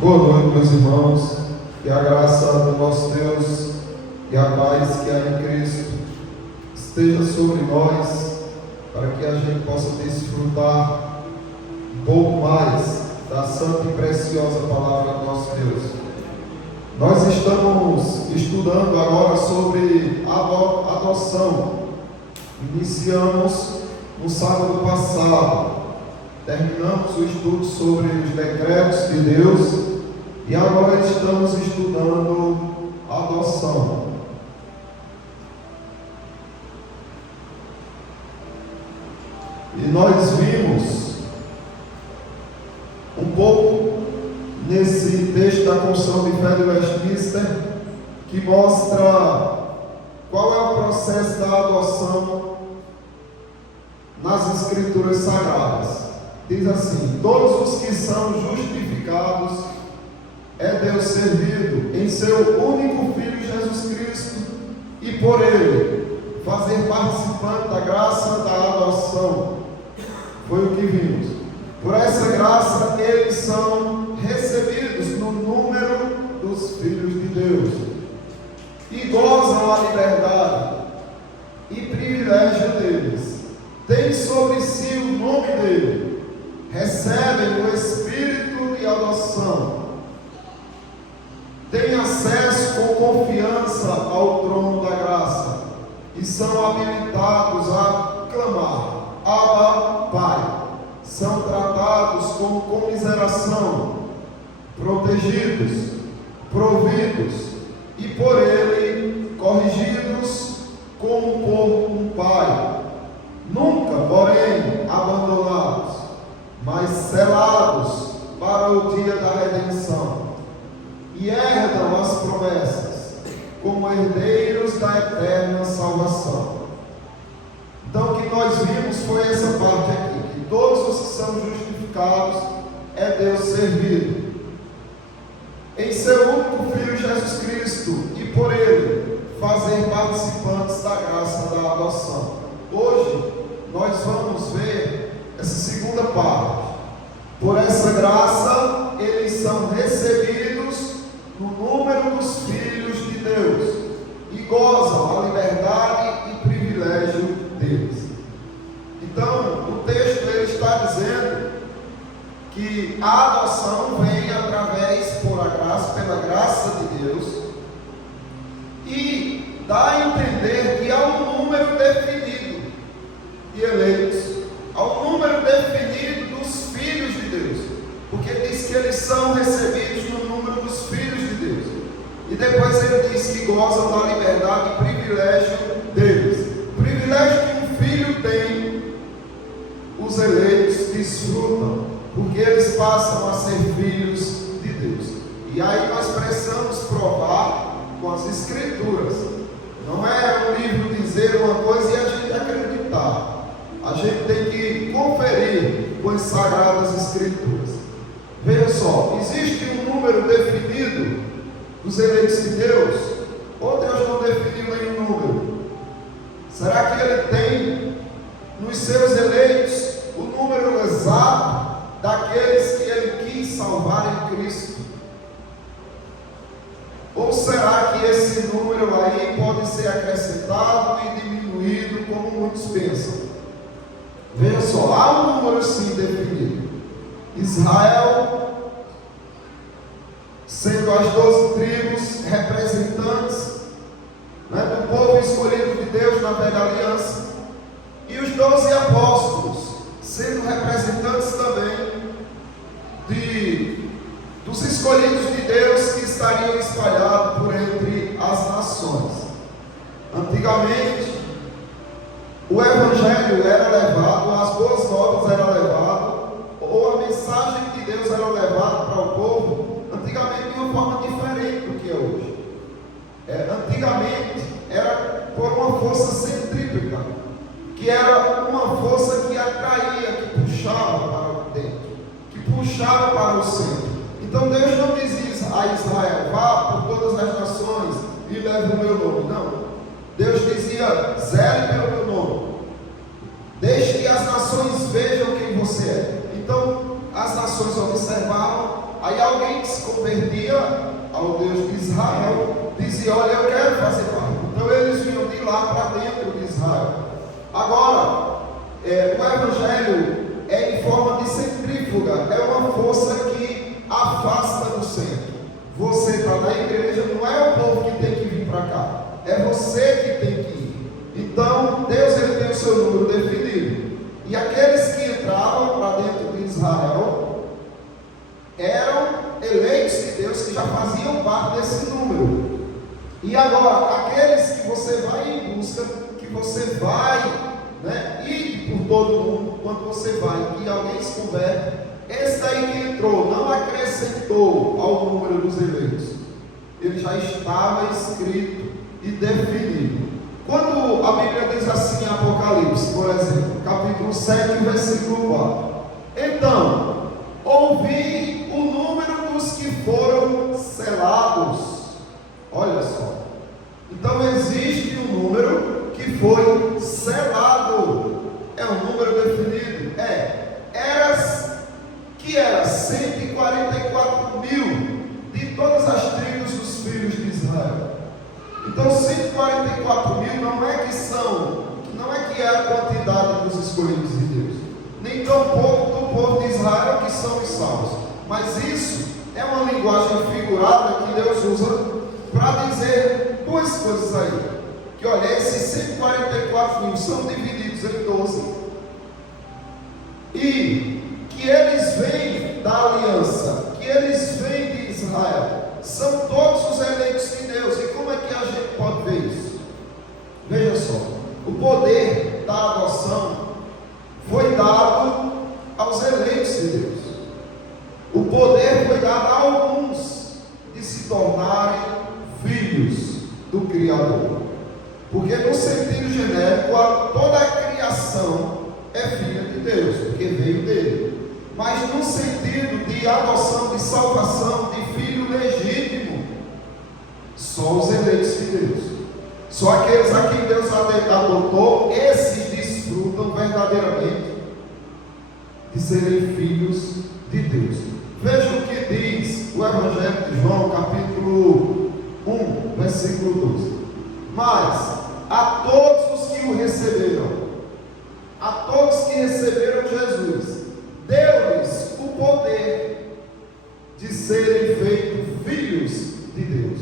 Boa noite, meus irmãos, que a graça do nosso Deus e a paz que há em Cristo esteja sobre nós, para que a gente possa desfrutar um pouco mais da santa e preciosa palavra do nosso Deus. Nós estamos estudando agora sobre adoção. Iniciamos no sábado passado, terminamos o estudo sobre os decretos de Deus e agora estamos estudando a adoção. E nós vimos um pouco nesse texto da Confissão de Fé de Westminster que mostra qual é o processo da adoção nas Escrituras Sagradas. Diz assim: todos os que são justificados é Deus servido em seu único Filho Jesus Cristo, e por ele fazer participante da graça da adoção. Foi o que vimos. Por essa graça eles são recebidos no número dos filhos de Deus e gozam a liberdade e privilégio deles. Têm sobre si o nome dele, recebem o Espírito de adoção, têm acesso com confiança ao trono da graça e são habilitados a clamar: Abba, Pai. São tratados com comiseração, protegidos, providos e por ele corrigidos como por um pai. Nunca, porém, abandonados, mas selados para o dia da redenção, e herdam as promessas como herdeiros da eterna salvação. Então, o que nós vimos foi essa parte aqui, que todos os que são justificados é Deus servido em seu único Filho Jesus Cristo, e por ele fazer participantes da graça da adoção. Hoje nós vamos ver essa segunda parte. Por essa graça eles são recebidos no número dos filhos de Deus e gozam a liberdade e privilégio deles. Então, o texto ele está dizendo que a adoção vem através pela graça de Deus, e dá a entender que há um número definido de eleitos, há um número definido dos filhos de Deus, porque diz que eles são recebidos no número dos filhos de Deus, e depois ele diz que gozam da liberdade e privilégio deles. O privilégio que um filho tem, os eleitos desfrutam, porque eles passam a ser filhos de Deus. E aí nós precisamos provar com as Escrituras. Não é um livro dizer uma coisa e a gente acreditar. A gente tem que conferir com as Sagradas Escrituras. Veja só, existe um número definido dos eleitos de Deus? Ou Deus não definiu nenhum número? Será que Ele tem nos seus eleitos o número exato daqueles que Ele quis salvar em Cristo? Ou será que esse número aí pode ser acrescentado e diminuído como muitos pensam? Veja só, há um número sim definido. Israel, sendo as 12 tribos representantes do povo escolhido de Deus na velha aliança, e os 12 apóstolos, sendo representantes também dos escolhidos de Deus que estariam espalhados por entre as nações. Antigamente, o Evangelho era levado, as boas novas eram levadas, ou a mensagem de Deus era levada para o povo, antigamente de uma forma diferente do que é hoje. Antigamente era por uma força centrípeta, que era uma força que atraía, que puxava para dentro, que puxava para o centro. Então Deus não dizia a Israel: vá por todas as nações e leve o meu nome. Não. Deus dizia: zele pelo meu nome. Deixe que as nações vejam quem você é. Então as nações observavam Aí alguém que se convertia ao Deus de Israel dizia: olha, eu quero fazer parte. Então eles vinham de lá para dentro de Israel. Agora, o Evangelho é em forma de centrífuga, é uma força que afasta do centro. Você está na igreja, não é o povo que tem que vir para cá, é você que tem que ir. Então, Deus ele tem o seu número definido. E aqueles que entravam para dentro de Israel eram eleitos de Deus que já faziam parte desse número. E agora, aqueles que você vai em busca, que você vai, ir por todo mundo, quando você vai, que alguém se converte, esse daí que entrou, não acrescentou ao número dos eleitos. Ele já estava escrito e definido. Quando a Bíblia diz assim em Apocalipse, por exemplo, capítulo 7, versículo 4: então, ouvi o número dos que foram selados. Olha só. Então existe um número que foi selado. É um número definido. Era 144 mil de todas as tribos dos filhos de Israel. Então 144 mil não é que é a quantidade dos escolhidos de Deus, nem tampouco do povo de Israel que são os salvos. Mas isso é uma linguagem figurada que Deus usa para dizer duas coisas aí. Que olha, esses 144 mil são divididos em 12. E que eles vêm da aliança, que eles vêm de Israel. São todos os eleitos de Deus. E como é que a gente pode ver isso? Veja só, o poder da adoção foi dado aos eleitos de Deus. O poder foi dado a alguns de se tornarem filhos do Criador. Porque no sentido genérico, toda a criação é filha de Deus, porque veio dele. Mas no sentido de adoção, de salvação, de filho legítimo, só os eleitos de Deus. Só aqueles a quem Deus adotou, esses desfrutam verdadeiramente de serem filhos de Deus. Veja o que diz o Evangelho de João, capítulo 1, versículo 12. Mas a todos os que o receberam, a todos que receberam Jesus, deu-lhes o poder de serem feitos filhos de Deus,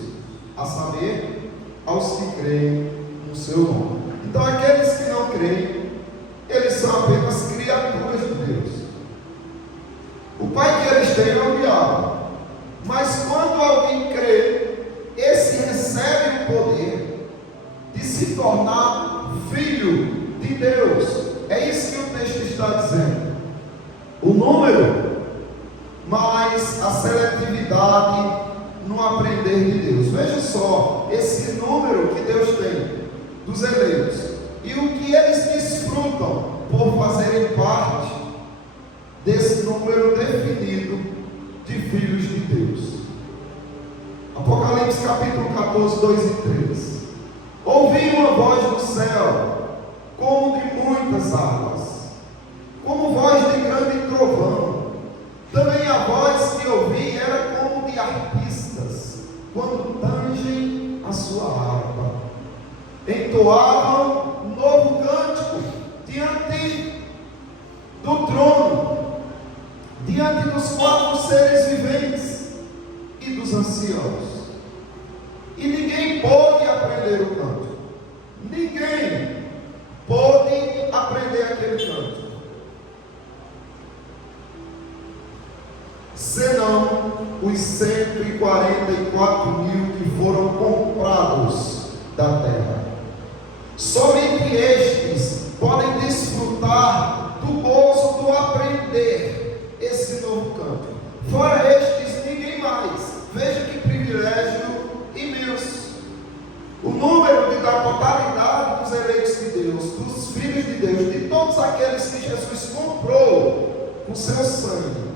a saber, aos que creem no seu nome. Então aqueles que não creem, eles são apenas criaturas de Deus. O pai que eles têm é o diabo. Mas quando alguém crê, esse recebe o poder de se tornar filho de Deus. É isso que o texto está dizendo. O número, mas a seletividade no aprender de Deus. Veja só, esse número que Deus tem dos eleitos e o que eles desfrutam por fazerem parte desse número definido de filhos de Deus. Apocalipse capítulo 14, 2 e 3. Ouvi uma voz do céu, como de muitas águas, como voz de grande trovão. Também a voz que ouvi era como de arpistas, quando tangem a sua harpa. Entoavam um novo cântico diante do trono, diante dos 4 seres viventes e dos anciãos. E ninguém pôde aprender o canto. Ninguém pôde aprender aquele canto, senão os 144 mil que foram comprados da terra. Somente estes podem desfrutar do gozo do aprender esse novo canto. Fora estes, ninguém mais. Veja que privilégio imenso. O número da totalidade dos eleitos de Deus, dos filhos de Deus, de todos aqueles que Jesus comprou com seu sangue,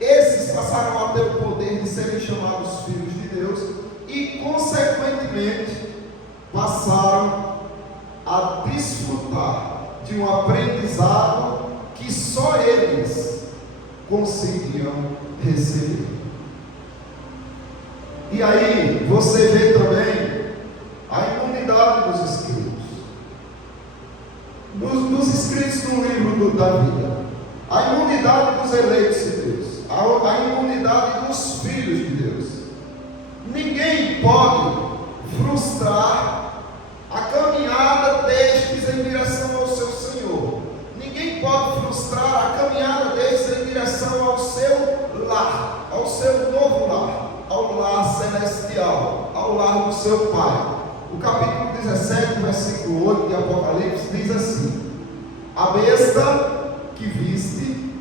esses passaram a ter o poder de serem chamados filhos de Deus e, consequentemente, passaram a desfrutar de um aprendizado que só eles conseguiam receber. E aí você vê também a imunidade dos escritos. Dos escritos no livro da vida. A imunidade dos eleitos de Deus. A imunidade dos filhos de Deus. Ninguém pode frustrar a caminhada destes em direção ao seu Senhor. Ninguém pode frustrar a caminhada destes em direção ao seu lar, ao seu novo lar, ao lar celestial, ao lar do seu Pai. O capítulo 17, versículo 8 de Apocalipse diz assim: a besta que viste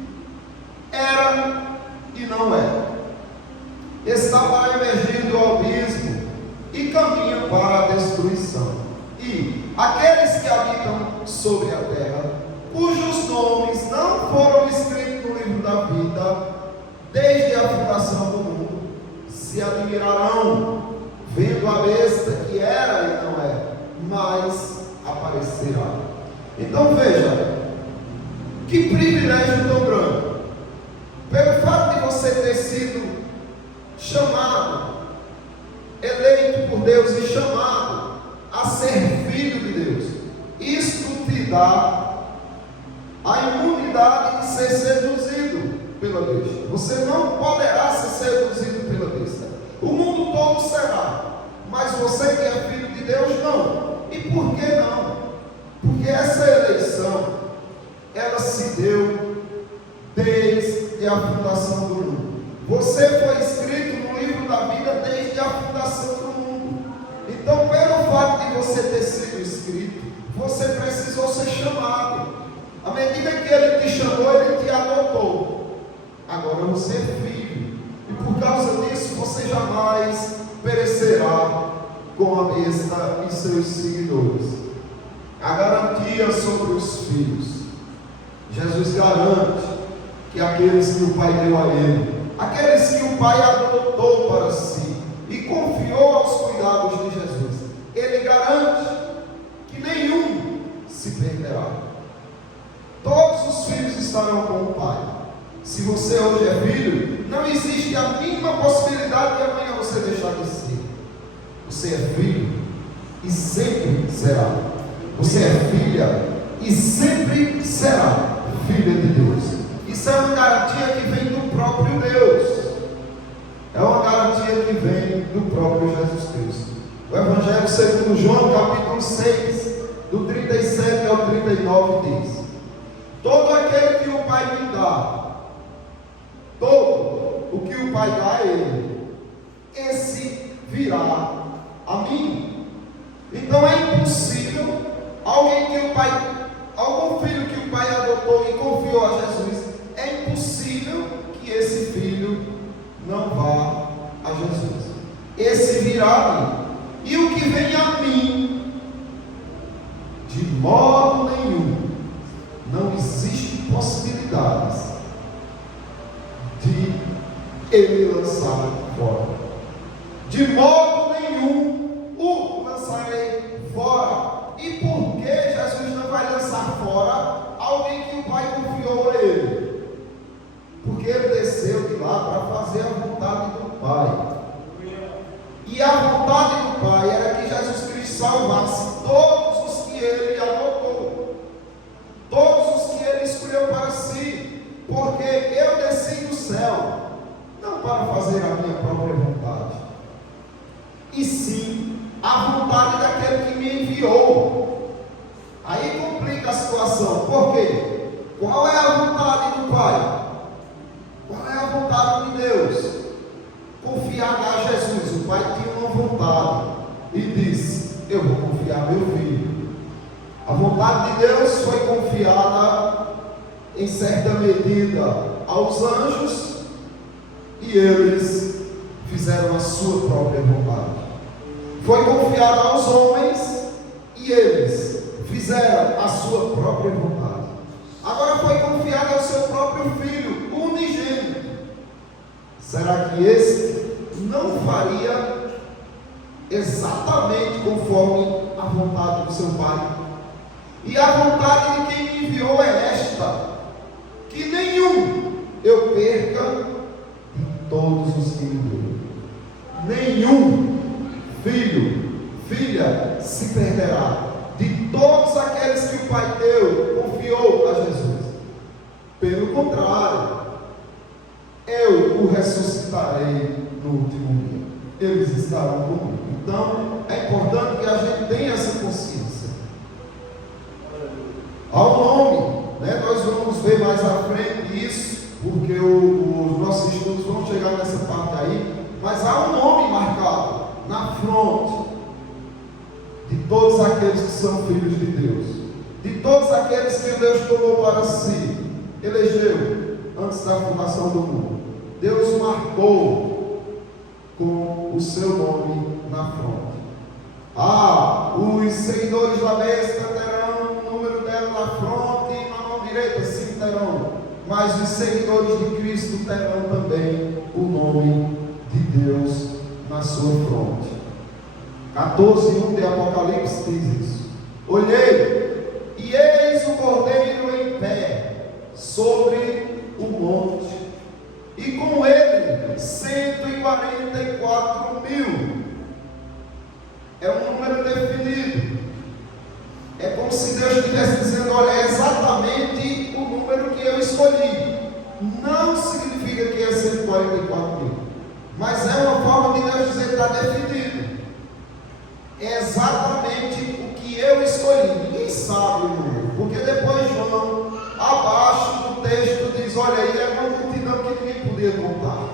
era e não é. Está para emergir do abismo e caminha para a destruição. E aqueles que habitam sobre a terra, cujos nomes não foram escritos no livro da vida, desde a fundação do mundo, se admirarão, vendo a besta que era e não é, mas aparecerá. Então veja, que privilégio tão grande, pelo fato de você ter sido chamado, eleito por Deus e chamado a ser filho de Deus. Isto te dá a imunidade de ser seduzido pela besta. Você não poderá ser seduzido pela besta. O mundo todo será, mas você que é filho de Deus não. E por que não? Porque essa eleição, ela se deu desde a fundação do mundo. Você foi escrito no livro da vida desde a fundação do mundo. Então, pelo fato de você ter sido escrito, você precisou ser chamado. À medida que Ele te chamou, Ele te adotou. Agora você é filho. E por causa disso, você jamais perecerá com a besta e seus seguidores. A garantia sobre os filhos. Jesus garante que aqueles que o Pai deu a Ele, aqueles que o Pai adotou para si e confiou aos cuidados de Jesus, Ele garante que nenhum se perderá. Todos os filhos estarão com o Pai. Se você hoje é filho, não existe a mínima possibilidade de amanhã você deixar de ser. Você é filho e sempre será. Você é filha e sempre será filha de Deus. Isso é uma garantia que vem do próprio Deus. É uma garantia que vem do próprio Jesus Cristo. O Evangelho segundo João, capítulo 6, do 37 ao 39 diz: todo aquele que o Pai me dá, todo o que o Pai dá a Ele, esse virá a mim. Então é impossível alguém que o Pai, algum filho que o Pai adotou e confiou a Jesus, é impossível que esse filho não vá a Jesus. Esse virá a mim. E o que vem a mim, de modo nenhum, não existe possibilidades de ele lançar fora. De modo nenhum o lançarei fora. E por que Jesus não vai lançar fora alguém que o Pai confiou a Ele? Porque Ele desceu de lá para fazer a vontade do Pai. E a vontade do Pai era que Jesus Cristo salvasse todos os que Ele adotou, todos os que Ele escolheu para si. Porque eu desci do céu não para fazer a minha própria vontade, e sim a vontade daquele que me enviou. Aí complica a situação. Por quê? Qual é a vontade do Pai? Qual é a vontade de Deus? Confiar a Jesus. O Pai tinha uma vontade e disse: eu vou confiar meu filho. A vontade de Deus foi confiada em certa medida aos anjos, e eles fizeram a sua própria vontade. Foi confiada aos homens, e eles fizeram a sua própria vontade. Agora foi confiada ao seu próprio filho, unigênito. Será que esse não faria exatamente conforme a vontade do seu Pai? E a vontade de quem me enviou é esta: que nenhum eu perca de todos os que me deu. nenhum filho, filha se perderá, de todos aqueles que o Pai deu, confiou a Jesus. Pelo contrário, eu o ressuscitarei no último dia. Eles estarão comigo. Então, é importante que a gente tenha essa consciência. Ao nome, né, nós vamos ver mais à frente isso, porque os nossos estudos vão chegar nessa parte aí, mas há um nome marcado na fronte de todos aqueles que são filhos de Deus, de todos aqueles que Deus tomou para si, elegeu antes da fundação do mundo. Deus marcou com o seu nome na fronte. Os seguidores da besta terão o número dela na fronte e na mão direita, sim, terão, mas os seguidores de Cristo terão também o nome de Deus na sua fronte. 14:1 de Apocalipse diz isso. Olhei, e eis o Cordeiro em pé sobre o monte, e com ele 144.000. É um número definido. É como se Deus estivesse dizendo: olha, é exatamente o número que eu escolhi. Não significa que é 144.000, mas é uma forma de Deus dizer que está definido. É exatamente o que eu escolhi. Ninguém sabe o número, porque depois João, abaixo do texto, diz: olha, aí é uma multidão que ninguém podia contar.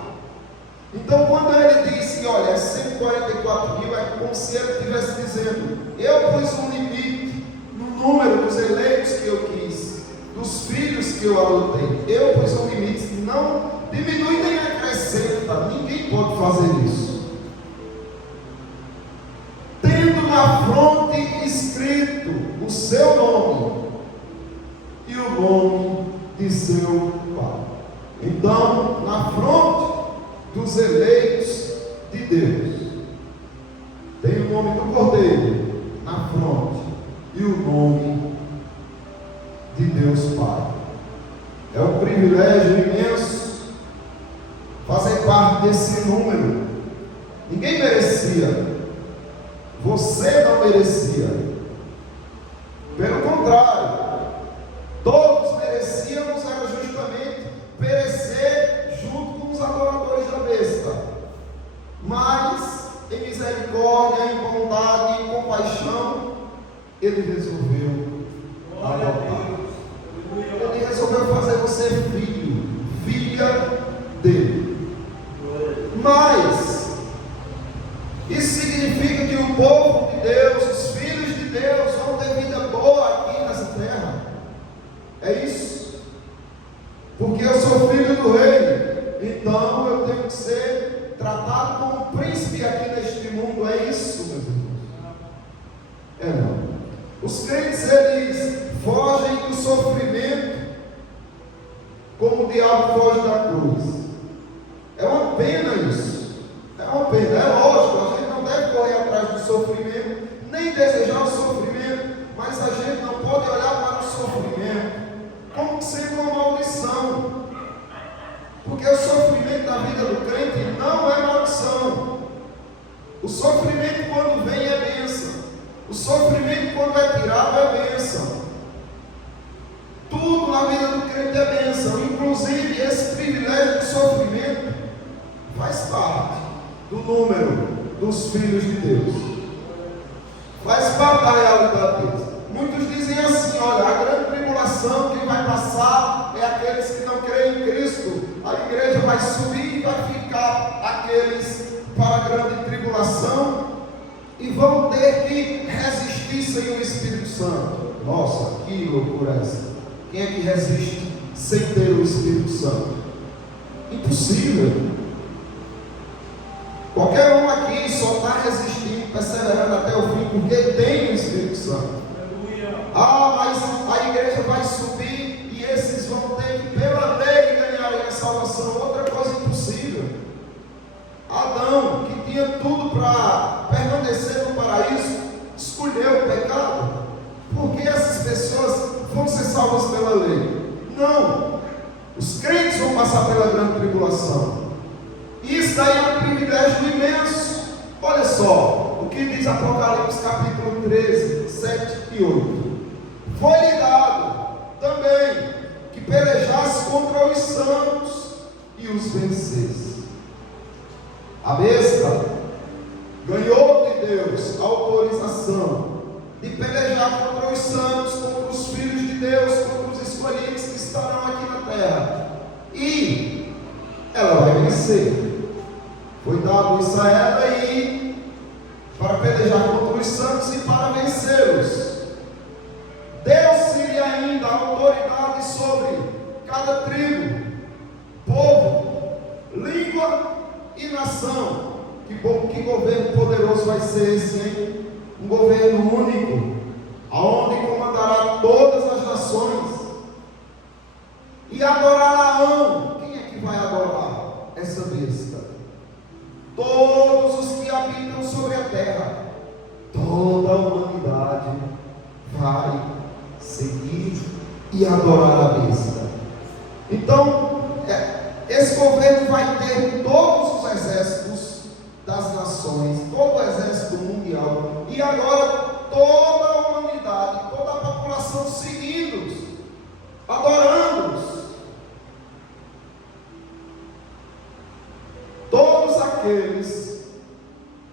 Então, quando ele disse, olha, é 144.000, é como se ele estivesse dizendo: eu pus um limite no número dos eleitos que eu quis, dos filhos que eu adotei. Eu pus um limite, não diminui nem acrescenta. Ninguém pode fazer isso. Tendo na fronte escrito o seu nome e o nome de seu pai. Então, na fronte dos eleitos de Deus, tem o nome do Cordeiro na fronte e o nome de Deus Pai. É um privilégio imenso fazer parte desse número. Ninguém merecia. Você não merecia. Pelo contrário, todos merecíamos era justamente perecer junto com os adoradores da besta. Mas, em misericórdia, em bondade, em compaixão, ele resolveu adotar. Ele resolveu fazer você filho, filha dele. Mas isso significa que o povo de Deus, os filhos de Deus, vão ter vida boa aqui nessa terra. É isso. Porque eu sou filho do rei, então eu tenho que ser tratado como príncipe aqui neste mundo. É isso, meus irmãos? É não. Os crentes, eles fogem do sofrimento como o diabo foge da cruz. É uma pena isso. É uma pena. É lógico, a gente não deve correr atrás do sofrimento, nem desejar o sofrimento, mas a gente não pode olhar para o sofrimento como sendo uma maldição. Porque o sofrimento da vida do crente não é maldição. O sofrimento, quando vem, é bênção. O sofrimento, quando é tirado, é bênção. Tudo na vida do crente é bênção. Inclusive, esse privilégio do sofrimento faz parte do número dos filhos de Deus. Faz parte da realidade deles. Muitos dizem assim: olha, a grande tribulação que vai passar é aqueles que não creem em Cristo. A igreja vai subir e vai ficar aqueles para a grande tribulação e vão ter que resistir sem o Espírito Santo. Nossa, que loucura essa! Quem é que resiste sem ter o Espírito Santo? Impossível. Qualquer um aqui só está resistindo, perseverando até o fim, porque tem o Espírito Santo. Mas a igreja vai subir e esses vão ter que, pela lei, ganhar a salvação. Outra coisa impossível. Adão, que tinha tudo para permanecer no paraíso, escolheu o pecado. Porque essas pessoas vão ser salvas pela lei? Não. Os crentes vão passar pela grande tribulação. Isso daí é um privilégio privilégio imenso. Olha só o que diz Apocalipse capítulo 13, 7 e 8. Foi-lhe dado também que pelejasse contra os santos e os vencesse. A besta ganhou de Deus autorização de pelejar contra os santos, contra os filhos de Deus, contra os escolhidos que estarão aqui na terra. E ela vai vencer. Foi dado isso a ela para pelejar contra os santos e para vencê-los. Deu-se-lhe ainda autoridade sobre cada tribo, povo, língua e nação. Que governo poderoso vai ser esse, hein? Um governo único, aonde comandará todas as nações. E adorarão. Quem é que vai adorar essa besta? Todos os que habitam sobre a terra. Toda a humanidade vai seguir e adorar a besta. Então, esse governo vai ter todos os exércitos das nações, todo o exército mundial, e agora toda a humanidade, toda a população seguindo-os, adorando-os. Todos aqueles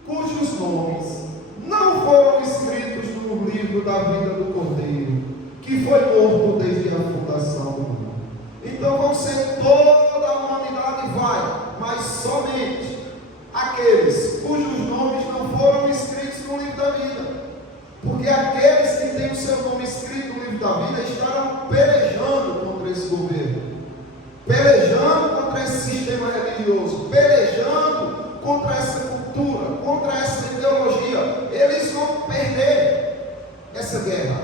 cujos nomes não foram escritos no livro da vida do Cordeiro, que foi morto desde a fundação do mundo. Então vão ser toda a humanidade mas somente aqueles cujos nomes não foram escritos no livro da vida. Porque aqueles que têm o seu nome escrito no livro da vida estarão pelejando contra esse governo, pelejando contra esse sistema religioso, pelejando contra essa cultura, contra essa ideologia. Eles vão perder essa guerra,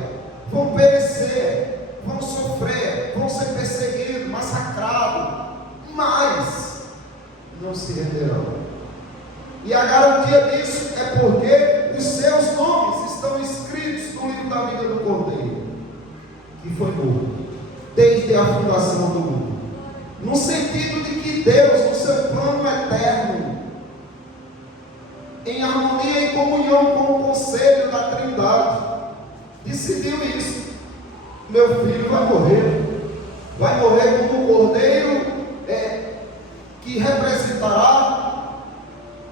vão perecer, vão sofrer, vão ser perseguidos, massacrados, mas não se renderão. E a garantia disso é porque os seus nomes estão escritos no livro da vida do Cordeiro, que foi morto desde a fundação do mundo. No sentido de que Deus, no seu plano eterno, em harmonia e comunhão com o conselho da Trindade, decidiu isso. Meu filho vai morrer como o Cordeiro que representará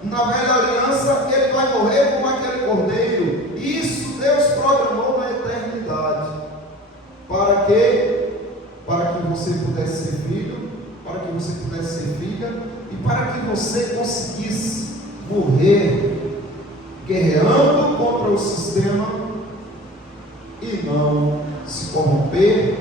na velha aliança. Ele vai morrer como aquele Cordeiro. Isso Deus programou na eternidade. Para quê? Para que você pudesse ser filho, para que você pudesse ser filha, e para que você conseguisse morrer guerreando contra o sistema e não se corromper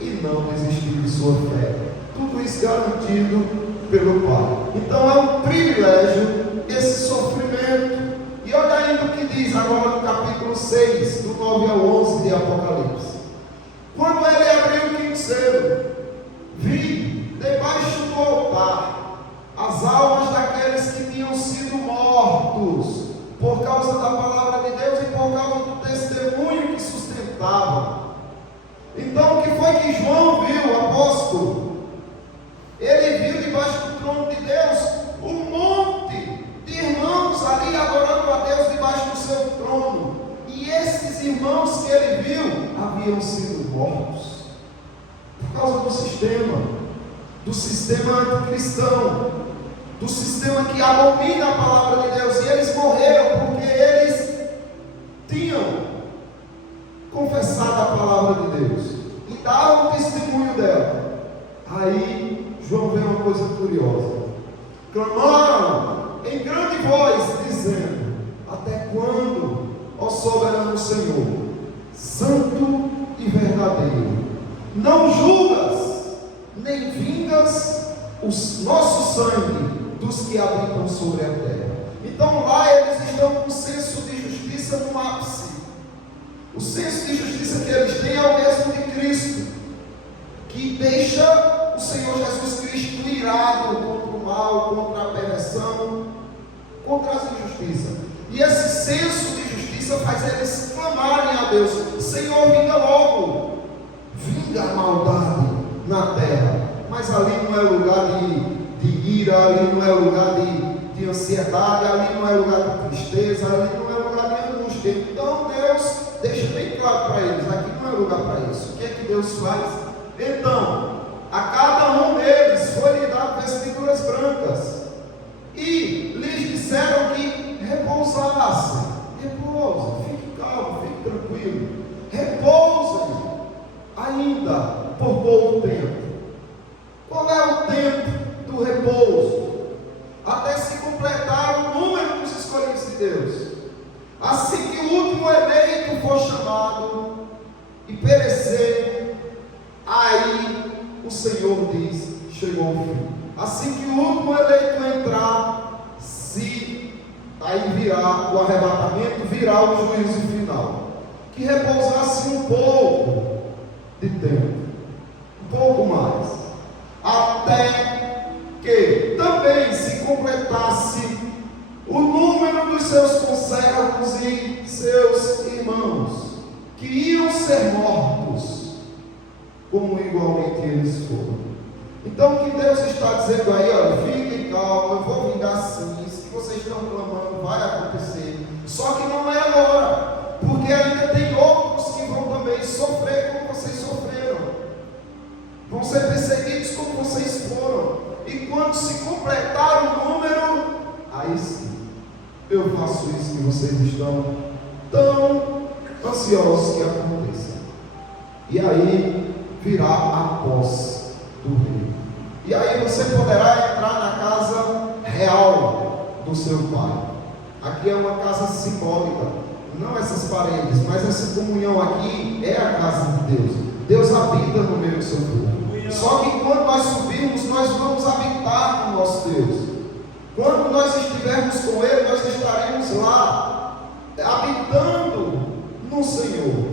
e não desistir de sua fé. Tudo isso garantido pelo Pai. Então é um privilégio esse sofrimento. E olha ainda o que diz agora no capítulo 6, do 9 ao 11 de Apocalipse. Quando ele abriu o quinto selo, vi debaixo do altar as almas daqueles que tinham sido mortos por causa da palavra de Deus e por causa do testemunho que sustentavam. Então o que foi que João viu, o apóstolo? Ele viu debaixo do trono de Deus um monte de irmãos ali adorando a Deus debaixo do seu trono. E esses irmãos que ele viu haviam sido mortos por causa do sistema anticristão, do sistema que abomina a palavra de Deus. E eles morreram porque eles tinham confessado a palavra de Deus e davam testemunho dela. Aí João vê uma coisa curiosa: clamaram em grande voz, dizendo: até quando, ó soberano Senhor, santo e verdadeiro, não julgas, nem vingas o nosso sangue dos que habitam sobre a terra? Então lá eles estão com o senso de justiça no ápice. O senso de justiça que eles têm é o mesmo de Cristo, que deixa o Senhor Jesus Cristo irado contra o mal, contra a perversão, contra as injustiças. E esse senso de justiça faz eles clamarem a Deus: Senhor, vinga logo, vinga a maldade na terra. Mas ali não é lugar de ira, ali não é lugar de de ansiedade, ali não é lugar de tristeza, ali não é lugar de angústia. Então Deus deixa bem claro para eles, aqui não é lugar para isso. O que é que Deus faz? Então, a cada um deles foi lhe dado vestiduras brancas, e lhes disseram que repousassem. Repousem, fique calmo, fique tranquilo, repousem ainda por pouco tempo. Qual é o tempo do repouso? Até se completar o número dos escolhidos de Deus. Assim que o último eleito for chamado e perecer, aí o Senhor diz: chegou o fim. Assim que o último eleito entrar, aí virá o arrebatamento, virá o juízo final. Que repousasse um pouco de tempo, um pouco mais, até que também se completasse o número dos seus conservos e seus irmãos, que iam ser mortos, como igualmente eles foram. Então o que Deus está dizendo aí, olha, fiquem calmos, eu vou vingar sim, isso que vocês estão clamando vai acontecer, só que não é agora, porque ainda tem outros que vão também sofrer como vocês sofreram, vão ser perseguidos como vocês foram, e quando se completar o número, aí sim, eu faço isso que vocês estão tão ansiosos que aconteça. E aí virá a posse do rei. E aí você poderá entrar na casa real do seu pai. Aqui é uma casa simbólica, não essas paredes, mas essa comunhão aqui é a casa de Deus. Deus habita no meio do seu povo. Só que quando nós subirmos, nós vamos habitar com o nosso Deus. Quando nós estivermos com Ele, nós estaremos lá, habitando no Senhor,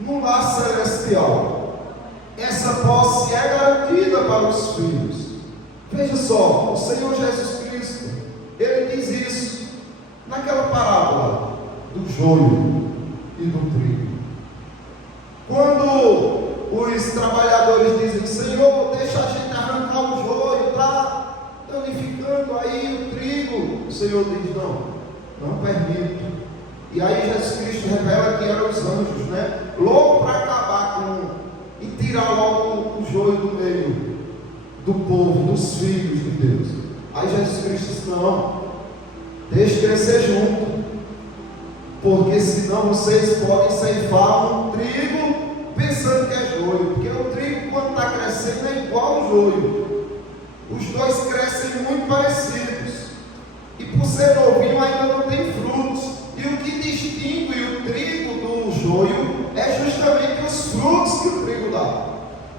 no lar celestial. Essa posse é garantida para os filhos. Veja só, o Senhor Jesus Cristo, Ele diz isso naquela parábola do joio e do trigo. Quando os trabalhadores dizem: Senhor, deixa a gente arrancar o joio, está danificando aí o trigo, o Senhor diz: não permito. E aí Jesus Cristo revela que eram os anjos, né? Louco para acabar com e tirar logo o joio do meio do povo, dos filhos de Deus. Aí Jesus Cristo disse: não, deixe crescer junto, porque senão vocês podem ceifar um trigo pensando que é joio, porque o trigo, quando está crescendo, é igual ao joio. Os dois crescem muito parecidos, e por ser novinho ainda não tem frutos. E o que distingue o trigo do joio é justamente os frutos que o trigo dá.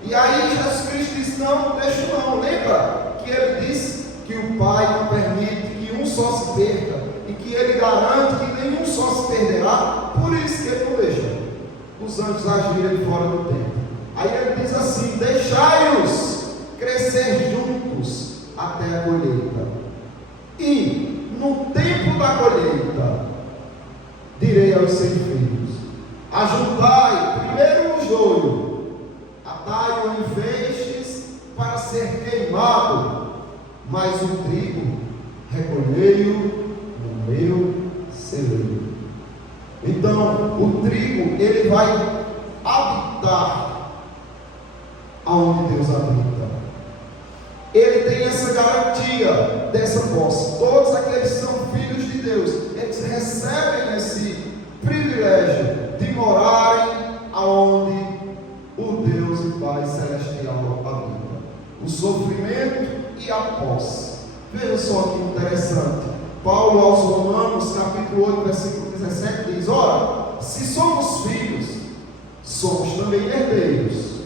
E aí Jesus Cristo diz: não deixa não. Lembra que ele disse que o Pai não permite que um só se perca, e que ele garante que nenhum só se perderá? Por isso que ele não deixa os anjos agirem fora do tempo. Aí ele diz assim: deixai-os crescer juntos até a colheita, e no tempo da colheita direi aos ceifeiros: ajuntai primeiro o joio, atai-o em feixes para ser queimado, mas o trigo recolhei-o no meu celeiro. Então o trigo, ele vai habitar aonde Deus habita. Ele tem essa garantia dessa posse. Todos aqueles que são filhos de Deus, eles recebem esse privilégio de morarem aonde o Deus e Pai celestial habita. O sofrimento e a posse. Veja só que interessante. Paulo aos Romanos, capítulo 8, versículo 17 diz: ora, se somos filhos, somos também herdeiros,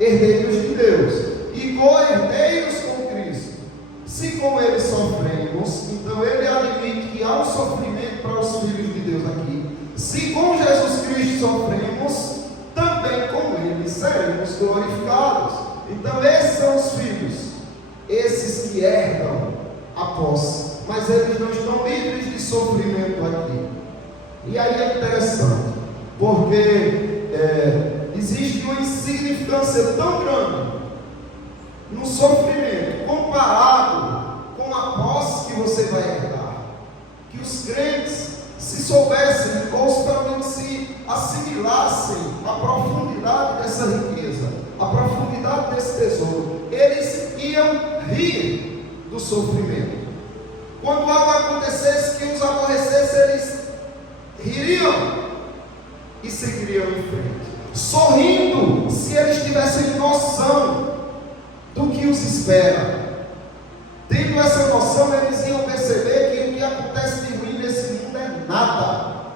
herdeiros de Deus e co-herdeiros com Cristo. Se com Ele sofremos, então Ele admite que há um sofrimento para os filhos de Deus aqui. Se com Jesus Cristo sofremos, também com Ele seremos glorificados. Então esses são os filhos, esses que herdam a posse, mas eles não estão livres de sofrimento aqui. E aí é interessante, porque existe uma insignificância tão grande no sofrimento, comparado com a posse que você vai herdar. Que os crentes se soubessem, ou pelo menos se assimilassem a profundidade dessa riqueza, a profundidade desse tesouro, eles iam rir do sofrimento. Quando algo acontecesse que os aborrecesse, eles ririam e seguiriam em frente, sorrindo, se eles tivessem noção do que os espera. Tendo essa noção, eles iam perceber que o que acontece de ruim nesse mundo é nada,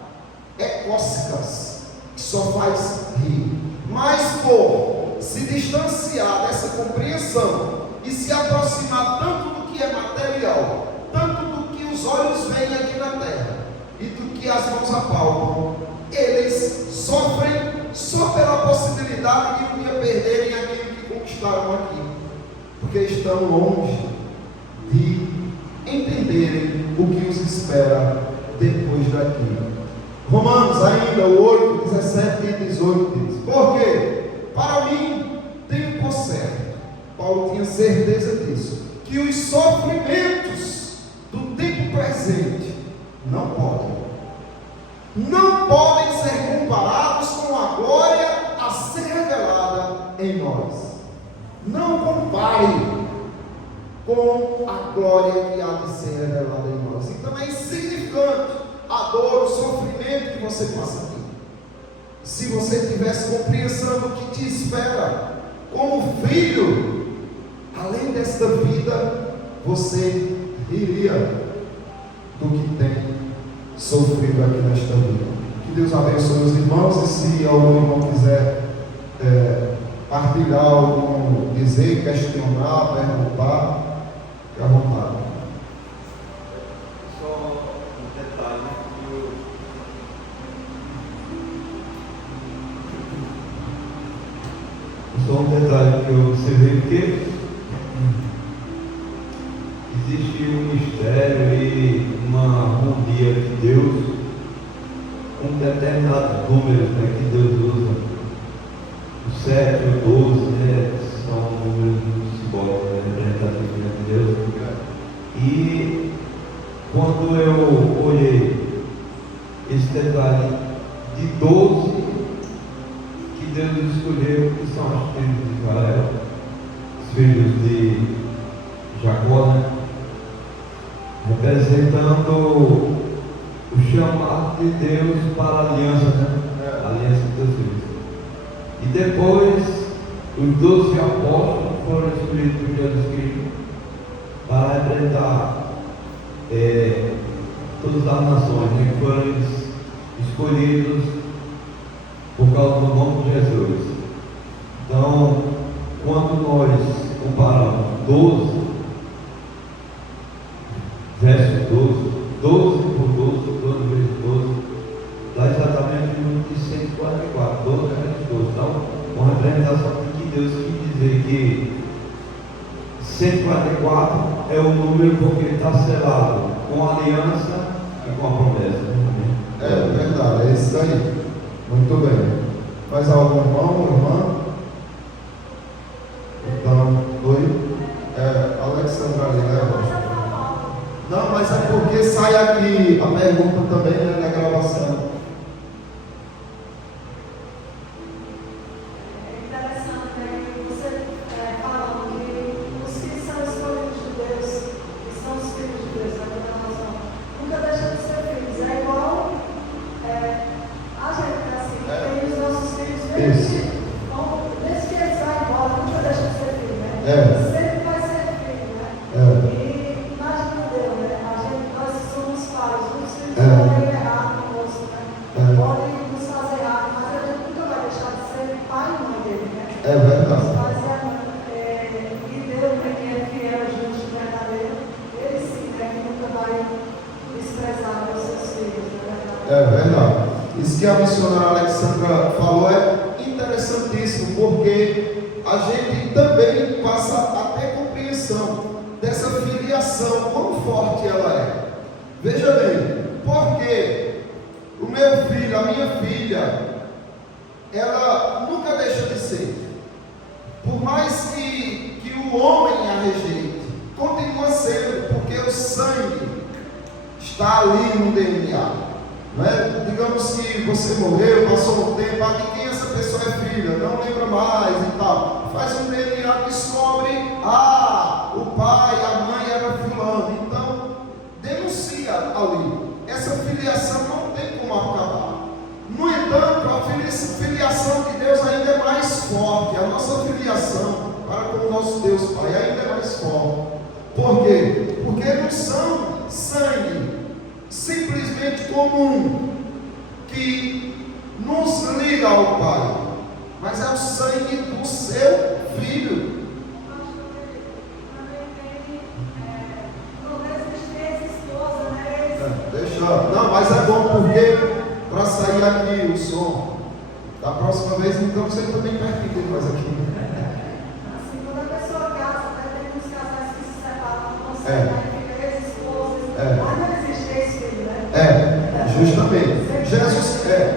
é cócegas, que só faz rir. Mas por se distanciar dessa compreensão e se aproximar tanto do que é material, tanto do que os olhos veem aqui na terra e do que as mãos apalpam, eles sofrem só pela possibilidade de um dia perderem aquilo que conquistaram aqui, porque estão longe de entenderem o que os espera depois daqui. Romanos ainda 8, 17 e 18 diz: porque para mim tenho por certo, Paulo tinha certeza disso, que os sofrimentos do tempo presente não podem ser comparados com a glória a ser revelada em nós. Não compare com a glória que há de ser revelada em nós. Então é insignificante a dor, o sofrimento que você passa aqui, se você tivesse compreensão do que te espera como filho. Além desta vida, você riria do que tem sofrido aqui nesta vida. Que Deus abençoe os irmãos, e se algum irmão quiser partilhar algum, dizer, questionar, perguntar, fique à vontade. Só um detalhe que eu observei, porque existe um mistério e uma harmonia de Deus com determinados números, né, que Deus usa. O 7 e o 12, né, são números simbólicos, representativos de Deus. E quando eu olhei esse detalhe de 12 que Deus escolheu, que são os filhos de Israel, os filhos de Jacó, né, representando o chamado de Deus para a aliança, né? A aliança dos seus filhos. E depois, os 12 apóstolos foram escolhidos por Jesus Cristo para representar todas as nações, né, que foram escolhidos por causa do nome de Jesus. Então, quando nós comparamos 12, verso 12 por 12 vezes 12, dá exatamente o número de 144, 12 vezes 12. Então, uma representação de que Deus quis dizer que 144 é o número porque está selado com a aliança e com a promessa. É verdade, é isso aí. Muito bem. Mais algum irmão, irmã? Então, oi? Alexandra ali, né? Não, mas é porque sai aqui a pergunta também, né, na gravação. É interessante, né, que você falando que os que são escolhidos de Deus, que são os filhos de Deus, naquela razão, nunca deixam de ser filhos. É igual a gente, assim, tem os nossos filhos, mesmo que eles vão embora, nunca deixam de ser filhos, né? Sempre vai ser filho, né? E imagina Deus, né? Nós somos pais, os filhos podem errar conosco, né? Podem nos fazer errar, mas a gente nunca vai deixar de ser pai e mãe dele, né? É verdade. Mas e Deus, né, que é fiel, justo, verdadeiro, ele sim, né, que nunca vai desprezar os seus filhos, né? É verdade. Isso que a missionária Alexandra falou é interessantíssimo, porque a gente também passa a ter compreensão dessa filiação, quão forte ela é. Veja bem, porque o meu filho, a minha filha, ela nunca deixa de ser. Por mais que o homem a rejeite, continua sendo, porque o sangue está ali no DNA. Não é? Digamos que você morreu, passou um tempo, de quem essa pessoa é filha, não lembra mais e tal. Faz um DNA, descobre, o pai, a mãe era fulano. Então, denuncia ali. Essa filiação não tem como acabar. No entanto, a filiação de Deus ainda é mais forte. A nossa filiação para com o nosso Deus Pai ainda é mais forte. Por quê? Porque não são sangue simplesmente comum que nos liga ao Pai, mas é o sangue do seu filho. Não, mas é bom porque para sair aqui o som. Da próxima vez, então você também vai entender mais aqui. Assim, quando a pessoa casa, até tem uns casais que se separam, não conseguem, fica ex-esposas, mas não existe ex-filho, né? Justamente.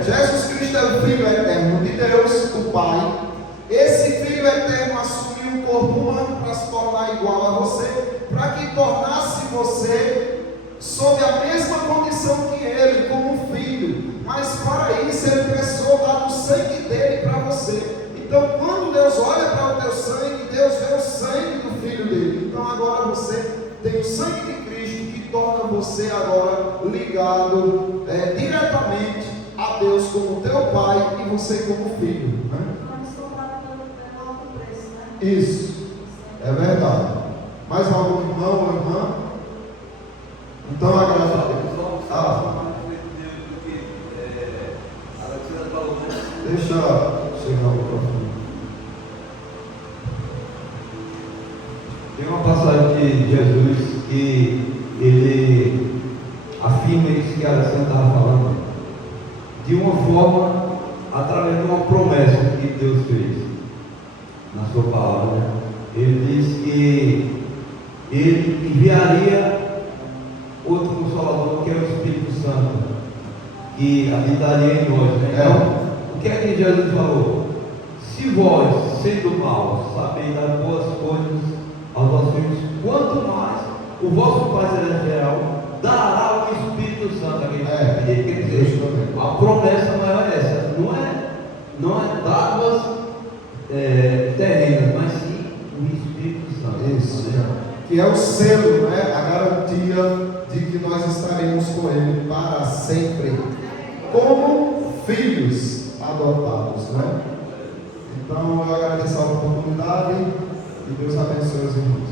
Jesus Cristo é o Filho eterno de Deus, o Pai. Esse Filho eterno assumiu um corpo humano para se tornar igual a você, para que tornasse você sob a mesma condição que ele, como um filho. Mas para isso ele precisou dar o sangue dele para você. Então quando Deus olha para o teu sangue, Deus vê o sangue do filho dele. Então agora você tem o sangue de Cristo que torna você agora ligado diretamente a Deus como teu pai e você como filho, né? Isso é verdade. Mais algum irmão ou irmã? Então agrada a Deus. Deixa chegar o microfone. Tem uma passagem de Jesus que ele afirma isso que a Alessandra estava falando, de uma forma, através de uma promessa que Deus fez na sua palavra, né? Ele diz que ele enviaria outro Consolador, que é o Espírito Santo, que habitaria em nós, né? Então, o que é que Jesus falou? Se vós, sendo maus, sabeis dar boas coisas aos vossos filhos, quanto mais o vosso Pai Celestial dará o Espírito Santo a quem pedir. Quer dizer, a promessa maior é essa, não é dádivas terrenas, mas sim o Espírito Santo. Isso, que é o selo, né? A garantia de que nós estaremos com Ele para sempre, como filhos adotados, né? Então eu agradeço a oportunidade e Deus abençoe os irmãos.